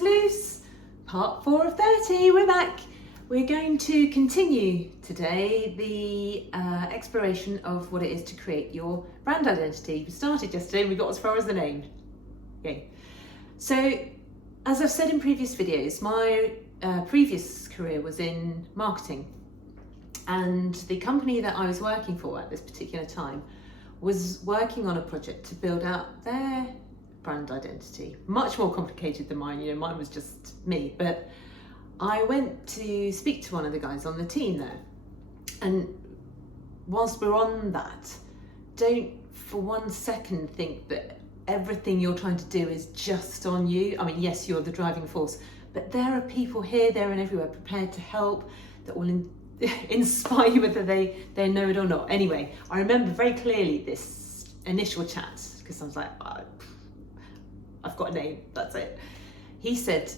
Loose, part 4 of 30, we're back. We're going to continue today the exploration of what it is to create your brand identity. We started yesterday and we got as far as the name. Yay. So, as I've said in previous videos, my previous career was in marketing, and the company that I was working for at this particular time was working on a project to build out their brand identity. Much more complicated than mine, mine was just me, but I went to speak to one of the guys on the team there, and whilst we're on that, don't for 1 second think that everything you're trying to do is just on you. I mean, yes, you're the driving force, but there are people here, there and everywhere prepared to help, that will inspire you whether they know it or not. Anyway, I remember very clearly this initial chat, because I was like, oh, I've got a name, that's it. He said,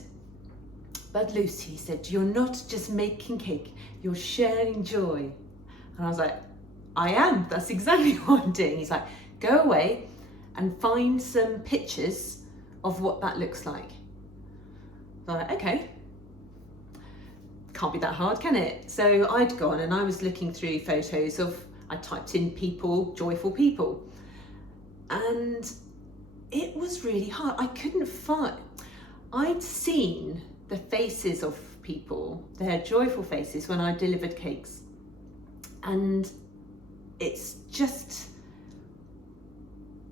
Bud Loose, he said, you're not just making cake, you're sharing joy. And I was like, I am, that's exactly what I'm doing. He's like, go away and find some pictures of what that looks like. So I'm like, okay, can't be that hard, can it? So I'd gone and I was looking through photos of, I typed in people, joyful people. And it was really hard. I couldn't find, I'd seen the faces of people, their joyful faces, when I delivered cakes. And it's just,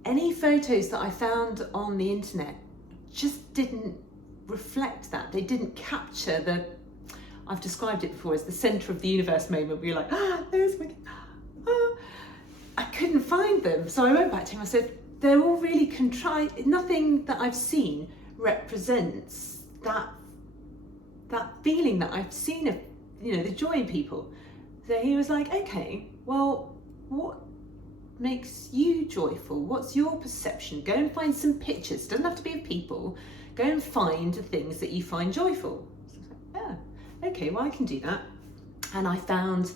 any photos that I found on the internet just didn't reflect that. They didn't capture the, I've described it before as the center of the universe moment where you're like, there's my, I couldn't find them. So I went back to him, I said, they're all really contrived. Nothing that I've seen represents that feeling that I've seen of, the joy in people. So he was like, okay, well, what makes you joyful? What's your perception? Go and find some pictures. Doesn't have to be of people. Go and find the things that you find joyful. So I was like, yeah, okay, well, I can do that. And I found,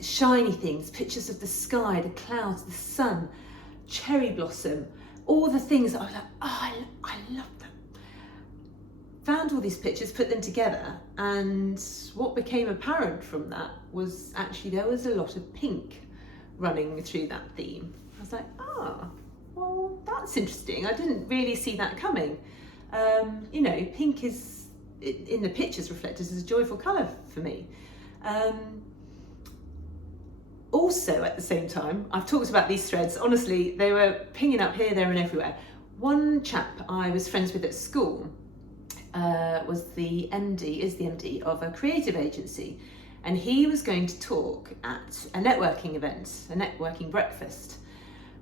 shiny things, pictures of the sky, the clouds, the sun, cherry blossom, all the things that I was like, I love them. Found all these pictures, put them together, and what became apparent from that was actually there was a lot of pink running through that theme. I was like, well, that's interesting. I didn't really see that coming. Pink is, in the pictures, reflected as a joyful colour for me. Also, at the same time, I've talked about these threads, honestly, they were pinging up here, there and everywhere. One chap I was friends with at school is the MD of a creative agency, and he was going to talk at a networking event, a networking breakfast,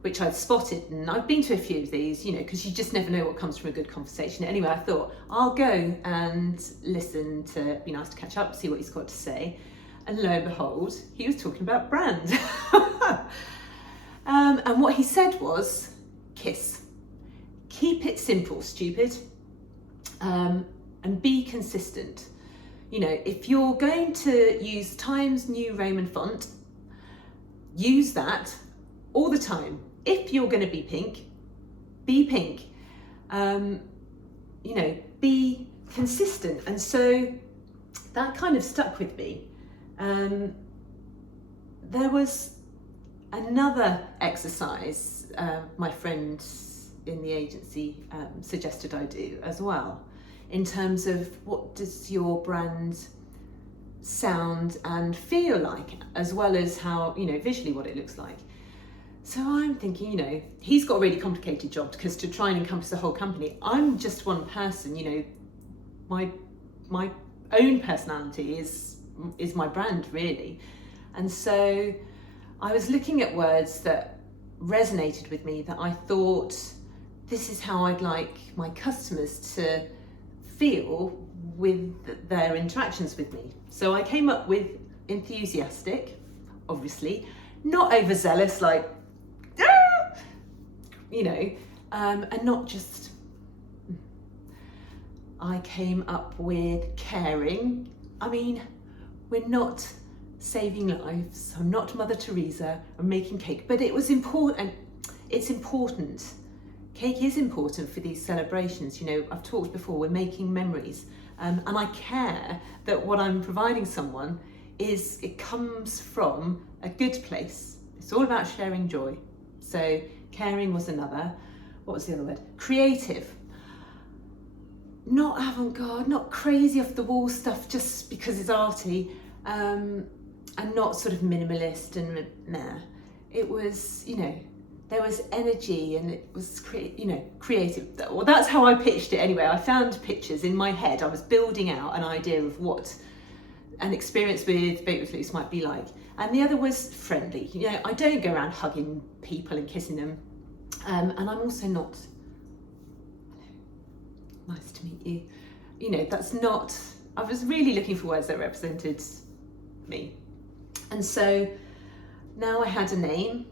which I'd spotted, and I've been to a few of these, because you just never know what comes from a good conversation. Anyway, I thought I'll go and listen to, be nice to catch up, see what he's got to say. And lo and behold, he was talking about brand. And what he said was, KISS. Keep it simple, stupid. And be consistent. If you're going to use Times New Roman font, use that all the time. If you're going to be pink, be pink. Be consistent. And so that kind of stuck with me. There was another exercise my friend in the agency suggested I do as well, in terms of what does your brand sound and feel like, as well as how, visually what it looks like. So I'm thinking, he's got a really complicated job, because to try and encompass the whole company, I'm just one person, my own personality is my brand, really. And so I was looking at words that resonated with me, that I thought, this is how I'd like my customers to feel with their interactions with me. So I came up with enthusiastic, obviously, not overzealous, like, and not just, I came up with caring. I mean, we're not saving lives, I'm not Mother Teresa, I'm making cake, but it was important, it's important cake is important for these celebrations. You know, I've talked before, we're making memories, and I care that what I'm providing someone it comes from a good place. It's all about sharing joy. So caring was another. What was the other word? Creative. Not avant-garde, not crazy off the wall stuff just because it's arty, and not sort of minimalist and nah. It was, you know, there was energy and it was creative. Well, that's how I pitched it anyway. I found pictures in my head. I was building out an idea of what an experience with Baked with Luce might be like. And the other was friendly. You know, I don't go around hugging people and kissing them. And I'm also not, nice to meet you. You know, that's not, I was really looking for words that represented me. And so now I had a name.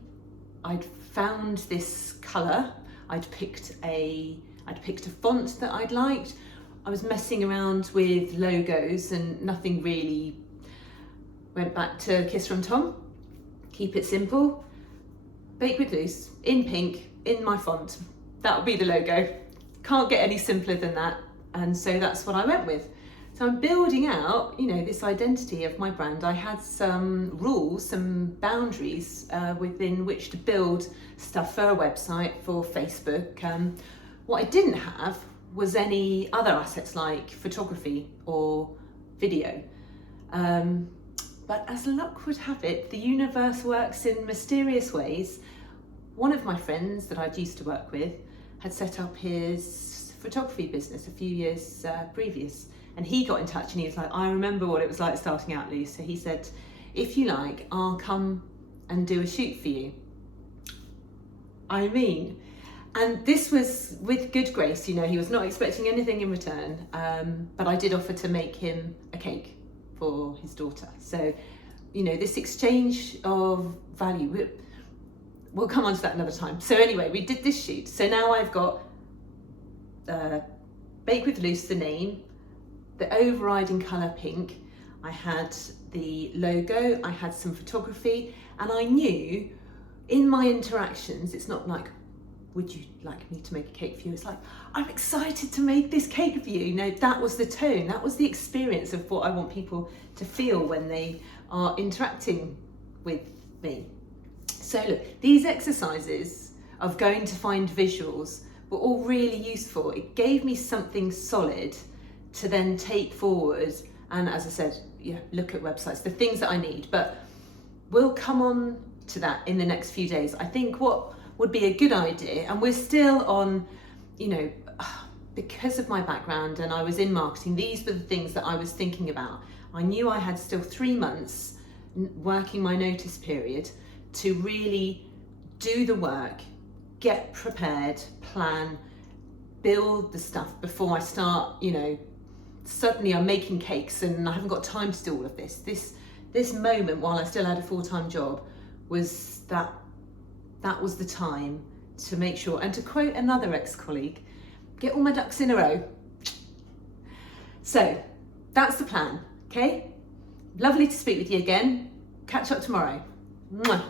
I'd found this colour. I'd picked a font that I'd liked. I was messing around with logos and nothing really. Went back to Kiss from Tom. Keep it simple. Baked with Luce in pink in my font. That'll be the logo. Can't get any simpler than that. And so that's what I went with. So I'm building out, you know, this identity of my brand. I had some rules, some boundaries within which to build stuff for a website, for Facebook. What I didn't have was any other assets like photography or video. But as luck would have it, the universe works in mysterious ways. One of my friends that I'd used to work with had set up his photography business a few years previous. And he got in touch and he was like, I remember what it was like starting out, Luce. So he said, if you like, I'll come and do a shoot for you. I mean, and this was with good grace, you know, he was not expecting anything in return, but I did offer to make him a cake for his daughter. So, you know, this exchange of value, we'll come on to that another time. So anyway, we did this shoot. So now I've got Baked with Luce, the name, the overriding colour pink. I had the logo, I had some photography, and I knew in my interactions, it's not like, would you like me to make a cake for you? It's like, I'm excited to make this cake for you. You know, that was the tone, that was the experience of what I want people to feel when they are interacting with me. So look, these exercises of going to find visuals were all really useful. It gave me something solid to then take forward and, as I said, yeah, look at websites, the things that I need. But we'll come on to that in the next few days. I think what would be a good idea, and we're still on, you know, because of my background and I was in marketing, these were the things that I was thinking about. I knew I had still 3 months working my notice period to really do the work, get prepared, plan, build the stuff before I start, you know, suddenly I'm making cakes and I haven't got time to do all of this. This moment while I still had a full-time job was that was the time to make sure, and to quote another ex-colleague, get all my ducks in a row. So that's the plan, okay? Lovely to speak with you again. Catch up tomorrow. Mwah.